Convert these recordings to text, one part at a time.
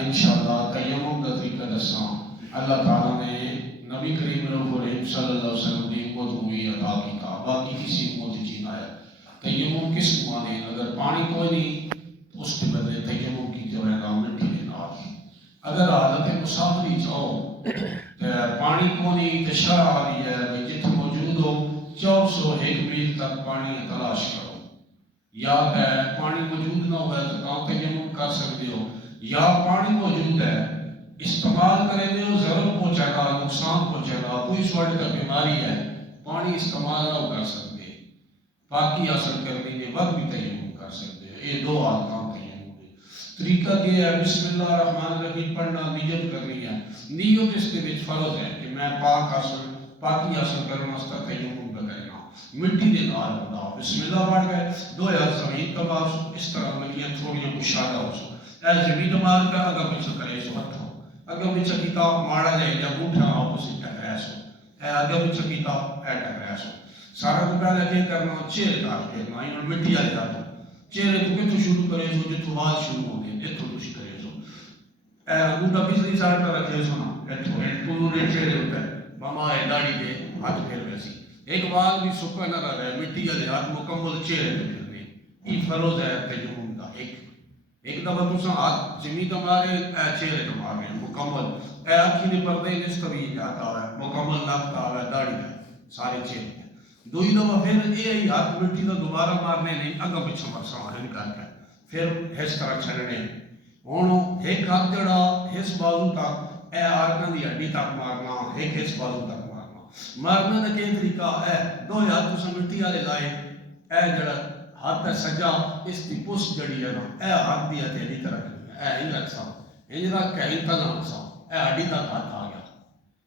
انشاءاللہ تیمم کا طریقہ دساں اللہ تعالیٰ نے نبی کریم رحیم صلی اللہ علیہ وسلم نے امت ہوئی عطا کی تھا باقی کسی امت چین آیا تیمم کس معنی اگر پانی کوئی نہیں تو اس کے بدلے تیمم کی جو ہے نا مٹی کے نال اگر حالت مسافری چاہو پانی کو نہیں تو شرع آ رہی ہے بھائی جتنے موجود ہو 401 میل تک پانی تلاش کرو یا پانی موجود نہ ہوا تو کہاں تیمم کر سکتے ہو یا پانی موجود ہے استعمال کریں ہو ضرور پہنچے گا نقصان پہنچے گا کوئی سوٹ کا بیماری ہے پانی استعمال نہ کر سکتے پاکی حاصل کرنے کے وقت بھی تیمم کر سکتے ہو یہ دو حالتیں تیمم کے طریقہ یہ ہے بسم اللہ الرحمن الرحیم پڑھنا نیت کرنی ہے نیت اس کے وچ فرض ہے کہ میں پاکی حاصل کرنے واسطے تیمم کرنا مٹی دے نال ہوتا بسم اللہ پڑھ گئے دو ہاتھ زمین کا باس اس طرح ملیاں تھوڑیاں مشاہدہ ہو سو اے زمین مار کا اگر پیچھے کرے سو ہتھوں اگر پیچھے کتاب ماڑا جائے یا گوٹھا اپوزٹ ٹکرایا سو اے اگر پیچھے کتاب اے ٹکرایا سو سارا کو پہلے یہ کرنا چہرے تک پھیرنا یہ مٹی والے تک چہرے تو کتوں شروع کرے سو جتوں وال شروع ہو گئے اتوں تھی کرے سو اے گوٹا پچھلی سائڈ پر رکھے سو نا اتوں پورے چہرے اتنے ماما داڑھی دے ہاتھ پھیر ویسی ایک وال بھی سکا نہ رہے مٹی والے ہاتھ مکمل چہرے پہ پھرنے یہ فرض ہے تیمم کا ایک دفعہ تساں ہاتھ زمین کا مارے چہرے تو مارے مکمل اکھی نے پردے اس کا بھی جاتا ہے مکمل لگتا ہے داڑھی ہے سارے چہرے دوئی دفعہ پھر یہ ہاتھ مٹی کا دوبارہ مارنے نہیں اگا پیچھے مرسا ہے کر کے پھر اس طرح چھڑنے ہوں ایک ہاتھ جڑا اس بازو تک اے آرکان دی ہڈی تک مارنا ایک اس بازو تک مارنا دا کئی طریقہ ہے دو ہاتھ تساں مٹی والے لائے اے جڑا ہاتھ ہے سجا اس کی پوسٹ جڑی ہے نا اے ہاتھ دی ہتھیلی طرح کرنی ہے اے ہی رکھسا انج رکھ کے ہی تنا رکھسا اے ہڈی تک ہاتھ آ گیا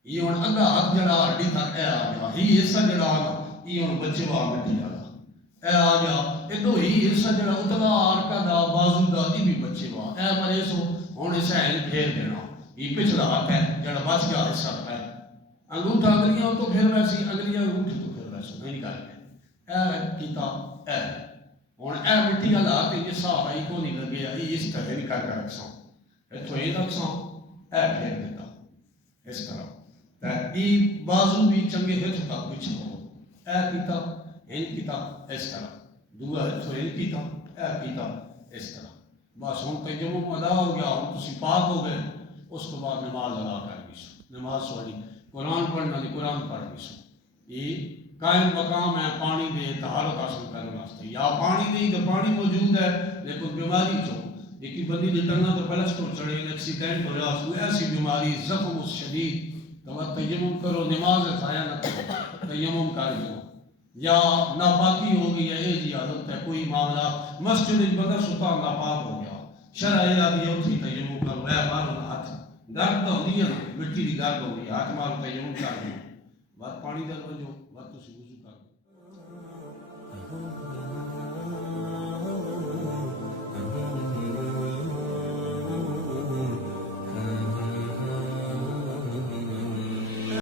یہ ہن اگا ہاتھ جڑا ہڈی تک اے آ گیا ہی حصہ جڑا آ یہ ہن بچے وا مٹی والا اے آ گیا اے دو ہی حصہ جڑا اتلا آرکا دا بازو دا یہ بھی بچے وا اے مرے سو ہن اسے پھیر دینا یہ پچھلا ہاتھ ہے جڑا بچ گیا حصہ ہے انگوٹھا انگلیاں تو پھر ویسی انگلیاں انگوٹھے تو پھر ویسے نہیں کر کے اے کیتا اے ہن اے مٹی والا ہاتھ یہ صاف ہے کو نہیں لگے یہ اس طرح نہیں کر کے رکھساں اتوں یہ رکھساں اے پھیر دیتا اس طرح یہ بازو بھی چنگے ہتھ تک پیچھے ہو اے کیتا ان کیتا اس طرح دوسرا اتوں ان کیتا اے کیتا اس طرح بس ہوں تیمم ادا ہو گیا ہوں تسی پاک ہو گئے اس کے بعد نماز ادا کر گئی نماز سوڑی قرآن پڑھنا نہیں قرآن پڑھ بھی سو یہ قائم مقام ہے پانی دے طہارت حاصل کرنے واسطے یا پانی نہیں تو پانی موجود ہے لیکن بیماری چو ایک بندی نے ٹنگا تو پلسٹر چڑھے ایکسیڈنٹ ہو رہا تو ایسی بیماری زخم شدید تو تیمم کرو نماز ضائع نہ کرو تیمم کر دو یا ناپاکی ہو گئی ہے یہ جی عادت ہے کوئی معاملہ مسجد بندہ ستا ناپاک ہو گیا شرع یہ آدھی ہوتی تیمم کرو اے مارو ہاتھ گرد تو ہوتی ہے نا مٹی کی گرد ہوگی ہاتھ مارو تیمم کر دو بات پانی دل وجو بات تو سی وضو کر دو